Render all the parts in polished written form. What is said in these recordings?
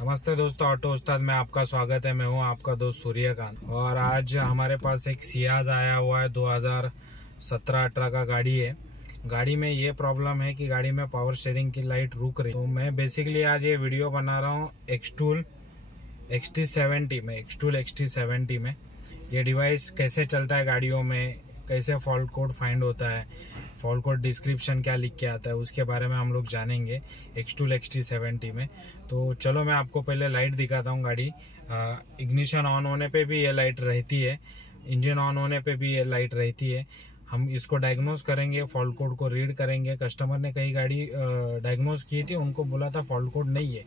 नमस्ते दोस्तों, ऑटो उस्ताद में आपका स्वागत है। मैं हूं आपका दोस्त सूर्यकांत और आज हमारे पास एक सियाज आया हुआ है। 2017-18 का गाड़ी है। गाड़ी में ये प्रॉब्लम है कि गाड़ी में पावर स्टीयरिंग की लाइट रुक रही है। तो मैं बेसिकली आज ये वीडियो बना रहा हूँ एक्सटूल XT70 में। ये डिवाइस कैसे चलता है गाड़ियों में, कैसे फॉल्ट कोड फाइंड होता है, फॉल्ट कोड डिस्क्रिप्शन क्या लिख के आता है, उसके बारे में हम लोग जानेंगे एक्सटूल XT70 में। तो चलो मैं आपको पहले लाइट दिखाता हूँ। गाड़ी इग्निशन ऑन होने पे भी ये लाइट रहती है, इंजन ऑन होने पे भी ये लाइट रहती है। हम इसको डायग्नोज करेंगे, फॉल्ट कोड को रीड करेंगे। कस्टमर ने कई गाड़ी डायग्नोज की थी, उनको बोला था फॉल्ट कोड नहीं है।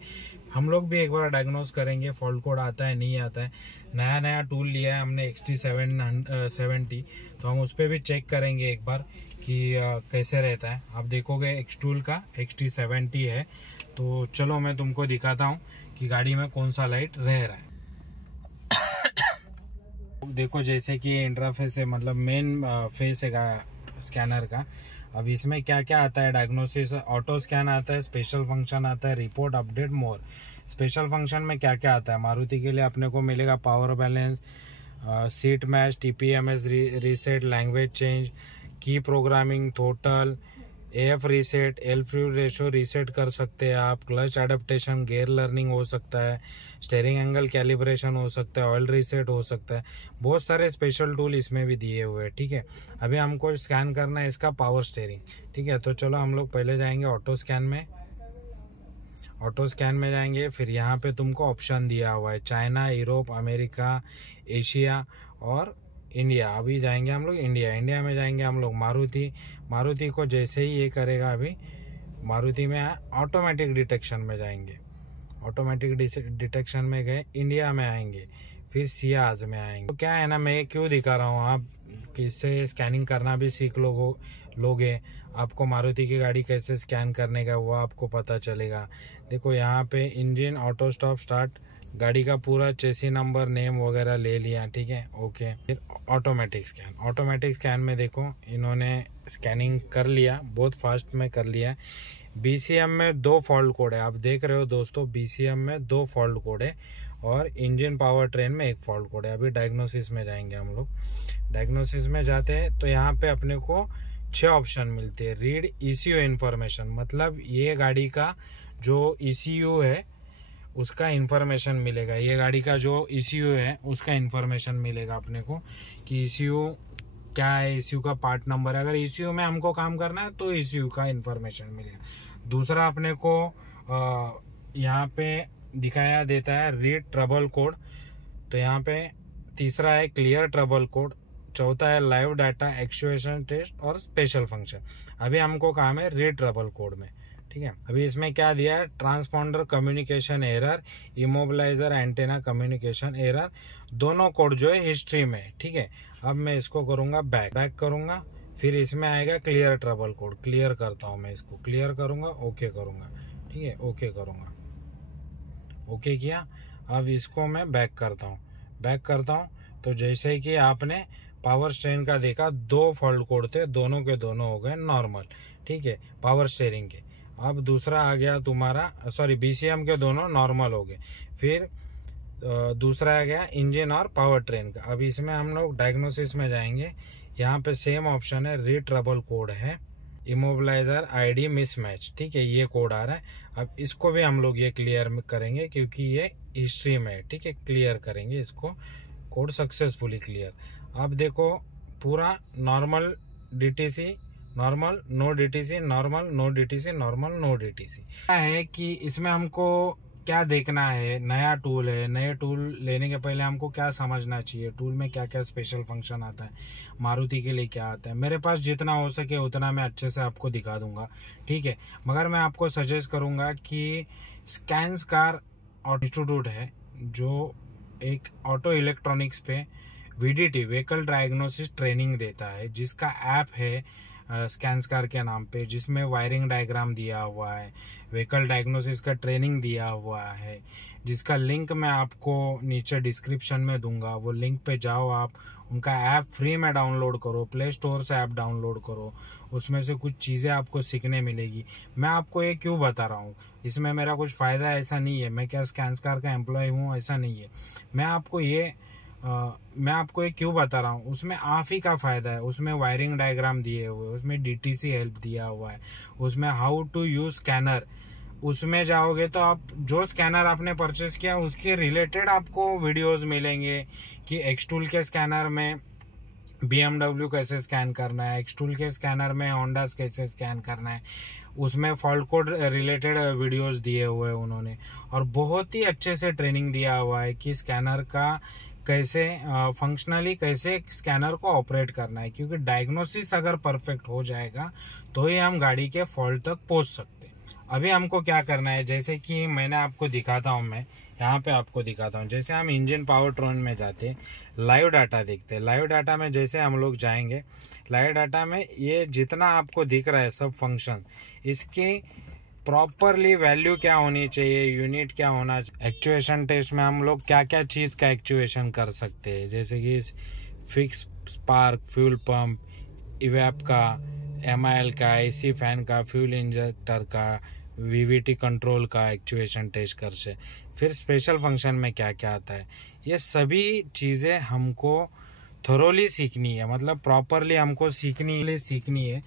हम लोग भी एक बार डायग्नोज करेंगे फॉल्ट कोड आता है नहीं आता है। नया टूल लिया है हमने XT70, तो हम उस पर भी चेक करेंगे एक बार कि कैसे रहता है। आप देखोगे एक्सटूल का XT70 है। तो चलो मैं तुमको दिखाता हूँ कि गाड़ी में कौन सा लाइट रह रहा है। देखो जैसे कि इंटरफेस है, मतलब मेन फेस है स्कैनर का। अब इसमें क्या क्या आता है, डायग्नोसिस, ऑटो स्कैन आता है, स्पेशल फंक्शन आता है, रिपोर्ट, अपडेट, मोर। स्पेशल फंक्शन में क्या क्या आता है, मारुति के लिए अपने को मिलेगा power balance, seat match, TPMS reset, language change, key programming, total, AF reset, L fuel ratio reset कर सकते हैं आप, क्लच एडेप्टेशन, गियर लर्निंग हो सकता है, स्टीयरिंग एंगल कैलिब्रेशन हो सकता है, ऑयल रीसेट हो सकता है। बहुत सारे स्पेशल टूल इसमें भी दिए हुए हैं। ठीक है, अभी हमको स्कैन करना है इसका पावर स्टीयरिंग। ठीक है, तो चलो हम लोग पहले जाएंगे ऑटो स्कैन में। ऑटो स्कैन में जाएंगे, फिर यहाँ पे तुमको ऑप्शन दिया हुआ है चाइना, यूरोप, अमेरिका, एशिया और इंडिया। अभी जाएंगे हम लोग इंडिया में जाएंगे हम लोग। मारुति को जैसे ही ये करेगा, अभी मारुति में ऑटोमेटिक डिटेक्शन में जाएंगे। ऑटोमेटिक डिटेक्शन में गए, इंडिया में आएंगे, फिर सियाज में आएंगे। तो क्या है ना, मैं क्यों दिखा रहा हूँ, आप किससे स्कैनिंग करना भी सीख लोगे। आपको मारुति की गाड़ी कैसे स्कैन करने का वो आपको पता चलेगा। देखो यहाँ पे इंजन, ऑटो स्टॉप स्टार्ट, गाड़ी का पूरा चेसी नंबर, नेम वगैरह ले लिया। ठीक है, ओके। फिर ऑटोमेटिक स्कैन में देखो इन्होंने स्कैनिंग कर लिया, बहुत फास्ट में कर लिया। BCM में 2 फॉल्ट कोड है, आप देख रहे हो दोस्तों। BCM में 2 फॉल्ट कोड है और इंजन पावर ट्रेन में 1 फॉल्ट कोड है। अभी डायग्नोसिस में जाएंगे हम लोग। डायग्नोसिस में जाते हैं तो यहाँ पे अपने को 6 ऑप्शन मिलते हैं। रीड ECU इन्फॉर्मेशन, मतलब ये गाड़ी का जो ECU है उसका इंफॉर्मेशन मिलेगा। ये गाड़ी का जो ECU है उसका इंफॉर्मेशन मिलेगा अपने को कि ECU क्या है, ECU का पार्ट नंबर है। अगर ECU में हमको काम करना है तो ECU का इंफॉर्मेशन मिलेगा। दूसरा अपने को यहाँ पे दिखाया देता है रीड ट्रबल कोड, तो यहाँ पे तीसरा है क्लियर ट्रबल कोड, चौथा है लाइव डाटा, एक्चुएशन टेस्ट और स्पेशल फंक्शन। अभी हमको काम है रीड ट्रबल कोड में। ठीक है, अभी इसमें क्या दिया है, transponder communication error, immobiliser antenna communication error, दोनों कोड जो है हिस्ट्री में। ठीक है, अब मैं इसको करूंगा बैक करूंगा, फिर इसमें आएगा क्लियर ट्रबल कोड। क्लियर करता हूं, मैं इसको क्लियर करूंगा, ओके करूंगा। ठीक है, ओके करूंगा, ओके किया। अब इसको मैं बैक करता हूं। तो जैसे ही कि आपने पावर स्टीयरिंग का देखा, 2 फॉल्ट कोड थे, दोनों के दोनों हो गए नॉर्मल। ठीक है, पावर स्टीयरिंग के। अब दूसरा आ गया तुम्हारा, BCM के दोनों नॉर्मल हो गए। फिर दूसरा आ गया इंजन और पावर ट्रेन का। अब इसमें हम लोग डायग्नोसिस में जाएंगे। यहाँ पे सेम ऑप्शन है, रीड ट्रबल कोड है, इमोबिलाइजर ID मिसमैच। ठीक है, ये कोड आ रहा है। अब इसको भी हम लोग ये क्लियर करेंगे क्योंकि ये हिस्ट्री में है। ठीक है, क्लियर करेंगे इसको, कोड सक्सेसफुली क्लियर। अब देखो पूरा normal DTC, normal, no DTC, normal, no DTC, normal, no DTC। क्या है कि इसमें हमको क्या देखना है, नया टूल है। नए टूल लेने के पहले हमको क्या समझना चाहिए, टूल में क्या क्या स्पेशल फंक्शन आता है, मारुति के लिए क्या आता है। मेरे पास जितना हो सके उतना मैं अच्छे से आपको दिखा दूंगा। ठीक है, मगर मैं आपको सजेस्ट करूंगा कि स्कैन्स कार इंस्टीट्यूट है जो एक ऑटो इलेक्ट्रॉनिक्स पे VDT, व्हीकल डायग्नोसिस ट्रेनिंग देता है, जिसका ऐप है स्कैनस्कार के नाम पे, जिसमें वायरिंग डायग्राम दिया हुआ है, व्हीकल डायग्नोसिस का ट्रेनिंग दिया हुआ है, जिसका लिंक मैं आपको नीचे डिस्क्रिप्शन में दूंगा। वो लिंक पे जाओ, आप उनका ऐप फ्री में डाउनलोड करो, प्ले स्टोर से ऐप डाउनलोड करो, उसमें से कुछ चीज़ें आपको सीखने मिलेगी। मैं आपको ये क्यों बता रहा हूँ, इसमें मेरा कुछ फ़ायदा ऐसा नहीं है, मैं क्या स्कैनस्कार का एम्प्लॉय हूँ, ऐसा नहीं है। मैं आपको ये क्यों बता रहा हूँ, उसमें आप ही का फायदा है। उसमें वायरिंग डायग्राम दिए हुए, उसमें डीटीसी हेल्प दिया हुआ है, उसमें हाउ टू यूज स्कैनर। उसमें जाओगे तो आप जो स्कैनर आपने परचेस किया उसके रिलेटेड आपको वीडियोस मिलेंगे कि एक्सटूल के स्कैनर में BMW कैसे स्कैन करना है, एक्सटूल के स्कैनर में होंडा कैसे स्कैन करना है। उसमें फॉल्ट कोड रिलेटेड वीडियोस दिए हुए हैं उन्होंने, और बहुत ही अच्छे से ट्रेनिंग दिया हुआ है कि स्कैनर का कैसे फंक्शनली कैसे स्कैनर को ऑपरेट करना है। क्योंकि डायग्नोसिस अगर परफेक्ट हो जाएगा तो ही हम गाड़ी के फॉल्ट तक पहुंच सकते हैं। अभी हमको क्या करना है, जैसे कि मैंने आपको दिखाता हूं, मैं यहाँ पे आपको दिखाता हूँ। जैसे हम इंजन पावर ट्रोन में जाते, लाइव डाटा देखते हैं। लाइव डाटा में जैसे हम लोग जाएंगे, लाइव डाटा में ये जितना आपको दिख रहा है सब फंक्शन, इसकी प्रॉपरली वैल्यू क्या होनी चाहिए, यूनिट क्या होना चाहिए। एक्चुएशन टेस्ट में हम लोग क्या क्या चीज़ का एक्चुएशन कर सकते हैं, जैसे कि फिक्स स्पार्क, फ्यूल पंप, इवैप का, MIL का, AC फैन का, फ्यूल इंजेक्टर का, VVT कंट्रोल का एक्चुएशन टेस्ट कर से। फिर स्पेशल फंक्शन में क्या क्या आता है, ये सभी चीज़ें हमको थोरोली सीखनी है, मतलब प्रॉपरली हमको सीखनी है।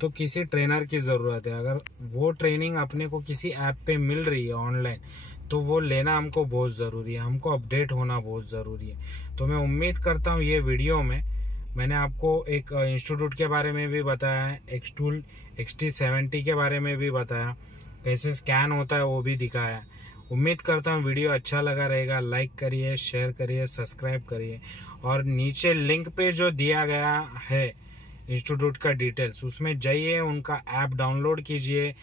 तो किसी ट्रेनर की ज़रूरत है। अगर वो ट्रेनिंग अपने को किसी ऐप पे मिल रही है ऑनलाइन, तो वो लेना हमको बहुत ज़रूरी है, हमको अपडेट होना बहुत ज़रूरी है। तो मैं उम्मीद करता हूँ ये वीडियो में मैंने आपको एक इंस्टीट्यूट के बारे में भी बताया है, एक्सटूल XT70 के बारे में भी बताया, कैसे स्कैन होता है वो भी दिखाया। उम्मीद करता हूँ वीडियो अच्छा लगा रहेगा। लाइक करिए, शेयर करिए, सब्सक्राइब करिए, और नीचे लिंक पे जो दिया गया है इंस्टीट्यूट का डिटेल्स, उसमें जाइए, उनका ऐप डाउनलोड कीजिए,